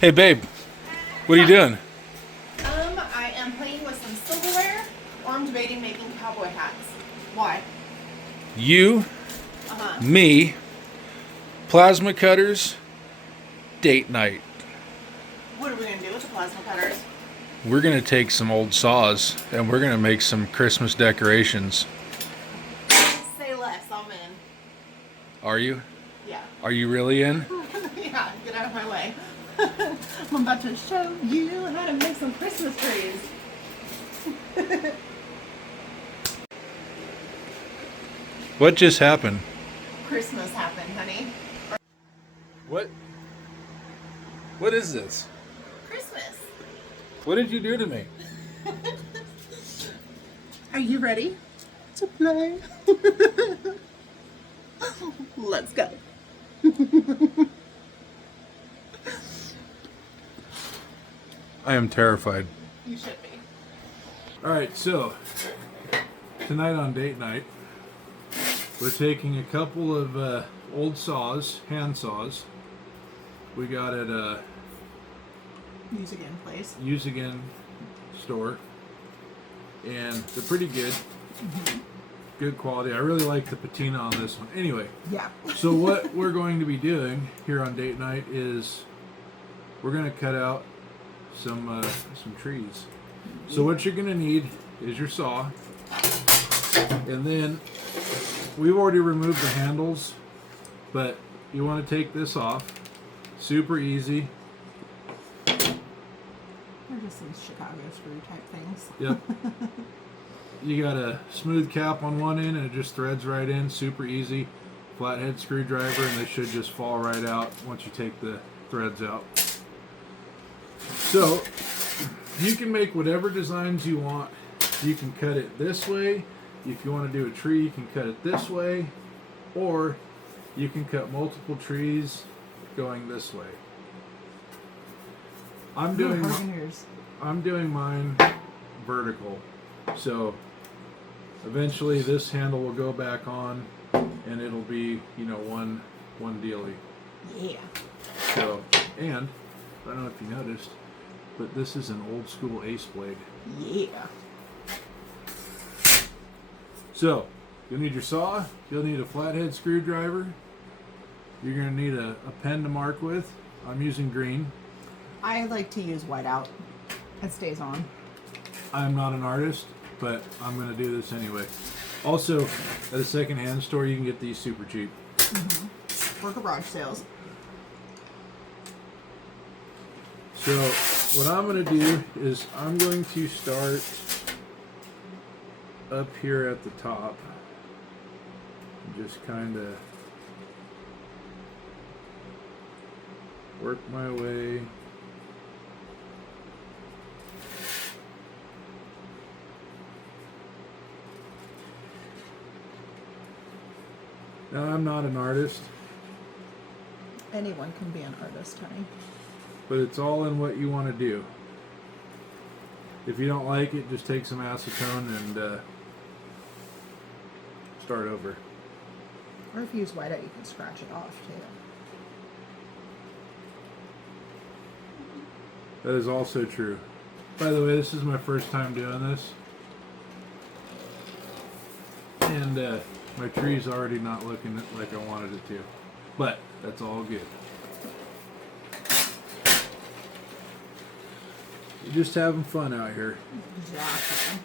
Hey babe, what are you doing? I am playing with some silverware, or I'm debating making cowboy hats. Why? You, me, plasma cutters, date night. What are we gonna do with the plasma cutters? We're gonna take some old saws and we're gonna make some Christmas decorations. Say less, I'm in. Are you? Yeah. Are you really in? Yeah, get out of my way. I'm about to show you how to make some Christmas trees. What just happened? Christmas happened, honey. What? What is this? Christmas. What did you do to me? Are you ready to play? Let's go. I am terrified. You should be. Alright, so tonight on date night, we're taking a couple of old saws, hand saws. We got at a Use again, please. use again store, and they're pretty good. Good quality. I really like the patina on this one. Anyway, Yeah. so what we're going to be doing here on date night is we're going to cut out some trees. So what you're going to need is your saw, and then we've already removed the handles, but you want to take this off. Super easy. They're just some Chicago screw type things. Yep. You got a smooth cap on one end and it just threads right in. Super easy. Flathead screwdriver, and they should just fall right out once you take the threads out. So you can make whatever designs you want. You can cut it this way. If you want to do a tree, you can cut it this way, or you can cut multiple trees going this way. I'm doing mine vertical. So eventually this handle will go back on and it'll be, one dealie. Yeah. So, and I don't know if you noticed, but this is an old school ace blade. Yeah. So you'll need your saw, you'll need a flathead screwdriver, you're going to need a pen to mark with. I'm using green. I like to use whiteout. It stays on. I'm not an artist, but I'm going to do this anyway. Also, at a secondhand store, you can get these super cheap. Or garage sales. So what I'm going to do is I'm going to start up here at the top. Just kind of work my way. Now, I'm not an artist, Anyone can be an artist, honey. but it's all in what you want to do. If you don't like it, just take some acetone and start over. Or if you use whiteout, you can scratch it off too. That is also true. By the way, this is my first time doing this. And my tree's already not looking like I wanted it to. But that's all good. You're just having fun out here. Exactly.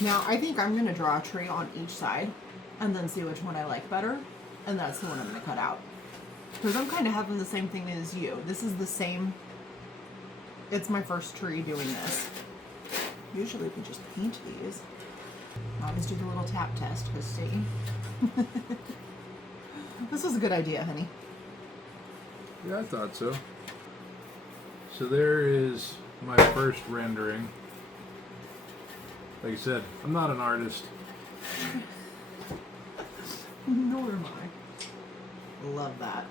Now, I think I'm going to draw a tree on each side and then see which one I like better. And that's the one I'm going to cut out. Because I'm kind of having the same thing as you. This is the same. It's my first tree doing this. Usually we just paint these. I always do the little tap test, because see. This was a good idea, honey. Yeah, I thought so. So there is my first rendering. Like I said, I'm not an artist. Nor am I. Love that.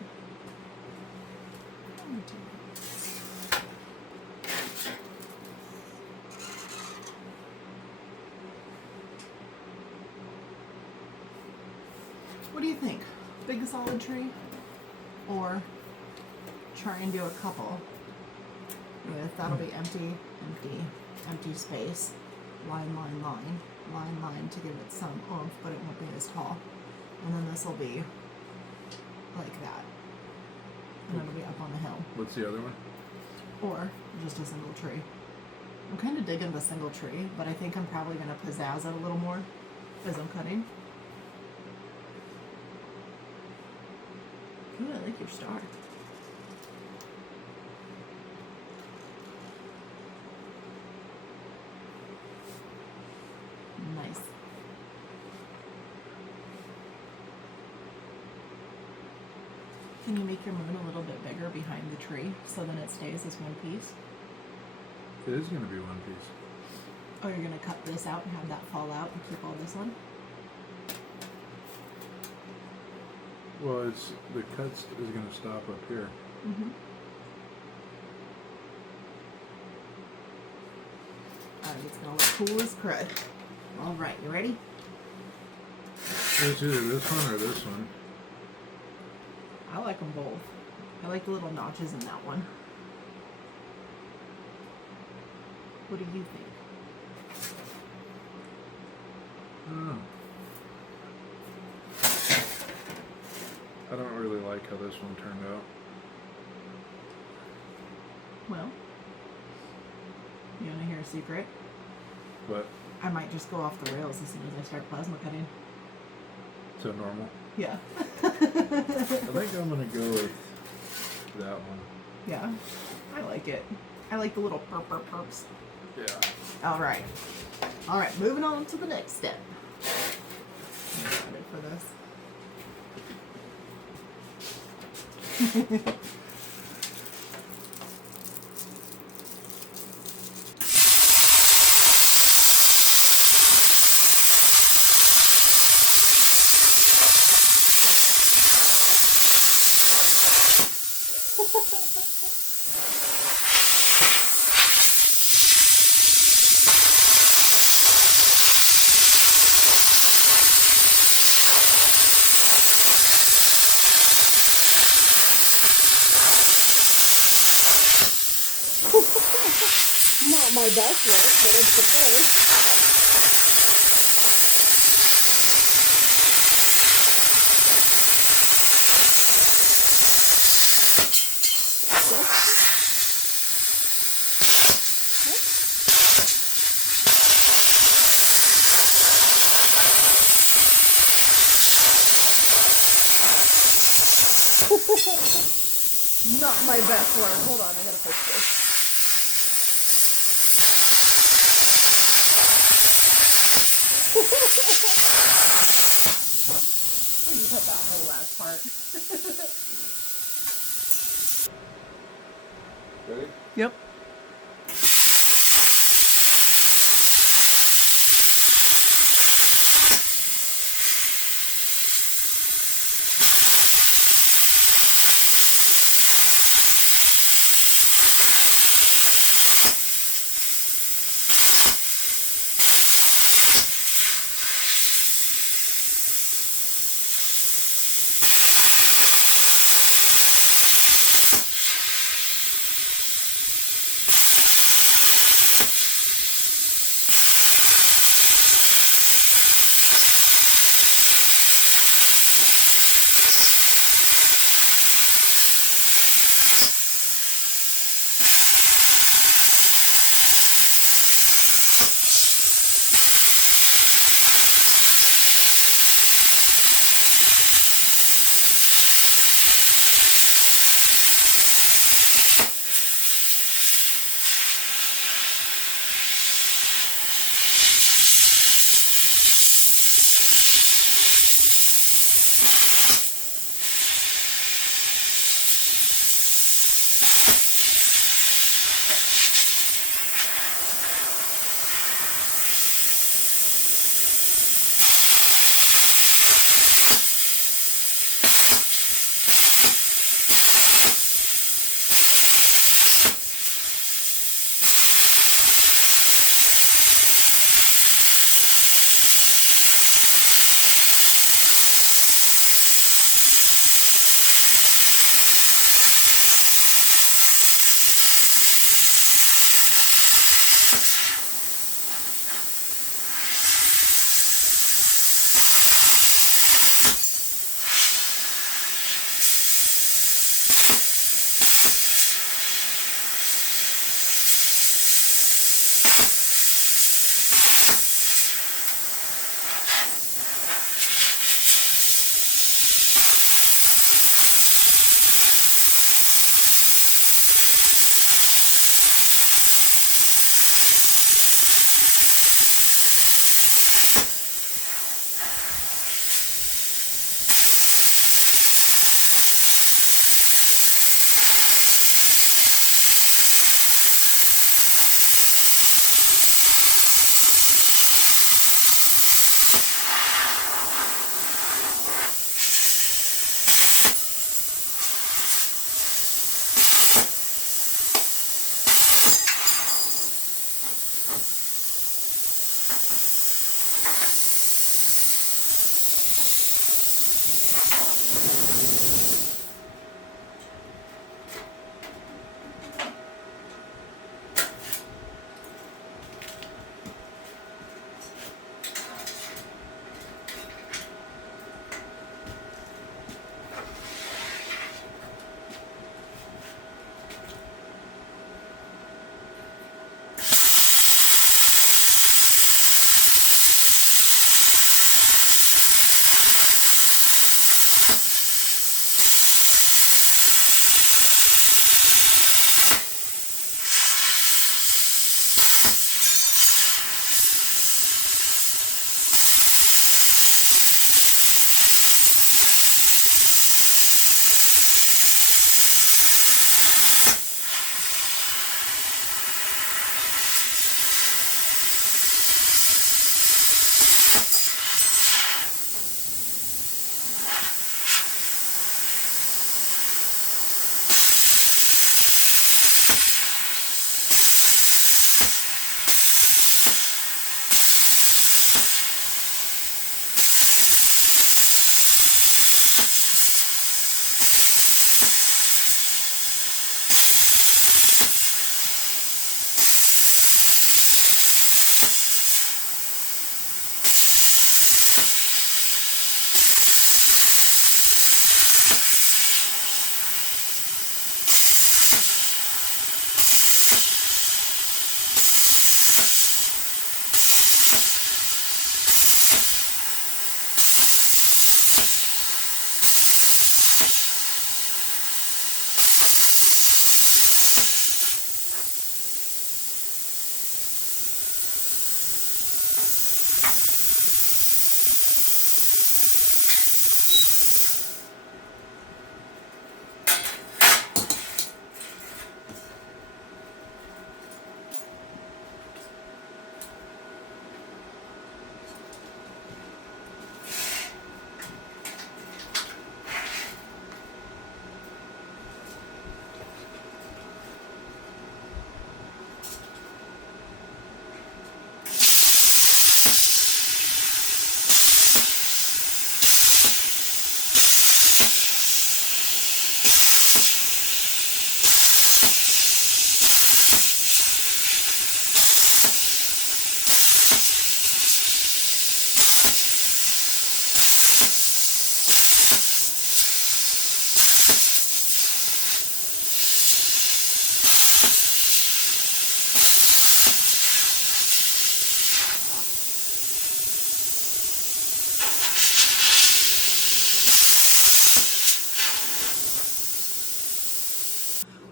What do you think? Big solid tree or try and do a couple with, that'll be empty, empty, empty space, line, line, line, line, line to give it some oomph, but it won't be as tall. And then this will be like that. And it'll be up on the hill. What's the other one? Or just a single tree. I'm kind of digging the single tree, but I think I'm probably going to pizzazz it a little more as I'm cutting. Ooh, I like your star. Nice. Can you make your moon a little bit bigger behind the tree so then it stays as one piece? It is going to be one piece. Oh, you're going to cut this out and have that fall out and keep all this one? Well, it's the cuts is going to stop up here. Mm-hmm. Alright, it's going to look cool as crud. Alright, you ready? It's either this one or this one. I like them both. I like the little notches in that one. What do you think? I don't know. I don't really like how this one turned out. Well, you want to hear a secret? But I might just go off the rails as soon as I start plasma cutting. so normal. Yeah. I think I'm going to go with that one. Yeah, I like it. I like the little perps. Yeah. All right. All right, moving on to the next step. I'm excited for this. Not my best work, but it's the first. Not my best work. Hold on, I gotta fix this. We can cut that whole last part. Ready? Yep.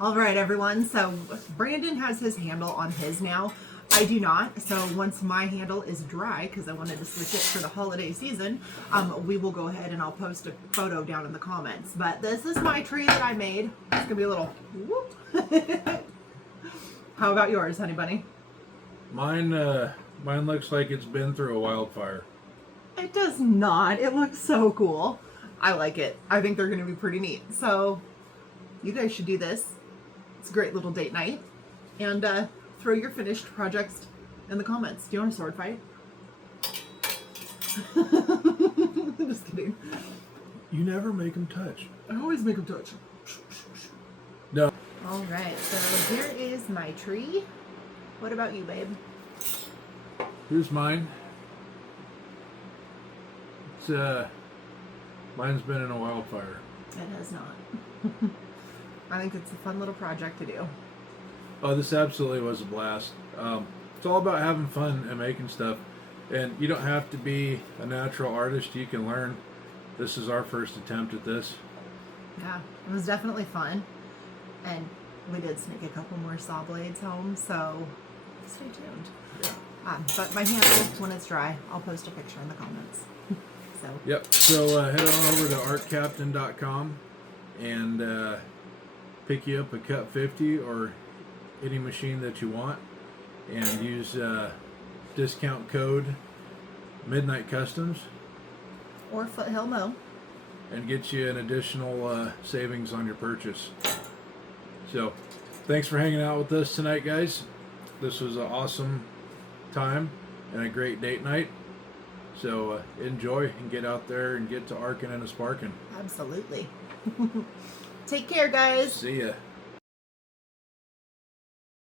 All right, everyone. So Brandon has his handle on his now. I do not. So once my handle is dry, because I wanted to switch it for the holiday season, we will go ahead and I'll post a photo down in the comments. But this is my tree that I made. It's going to be a little whoop. How about yours, honey bunny? Mine looks like it's been through a wildfire. It does not. It looks so cool. I like it. I think they're going to be pretty neat. So you guys should do this. It's a great little date night. And throw your finished projects in the comments. Do you want a sword fight? Just kidding. You never make them touch. I always make them touch. No. All right, so here is my tree. What about you, babe? Here's mine. It's mine's been in a wildfire. It has not. I think it's a fun little project to do. Oh, this absolutely was a blast. It's all about having fun and making stuff. And you don't have to be a natural artist. You can learn. This is our first attempt at this. Yeah, it was definitely fun. And we did sneak a couple more saw blades home, so stay tuned. Yeah. But my handle, when it's dry, I'll post a picture in the comments. So. Yep. So head on over to Arccaptain.com and pick you up a CUT50 or any machine that you want, and use discount code Midnight Customs, or Foothill Mow, and get you an additional savings on your purchase. So thanks for hanging out with us tonight, guys. This was an awesome time and a great date night. So enjoy and get out there and get to arcing and a sparking. Absolutely. Take care, guys. See ya.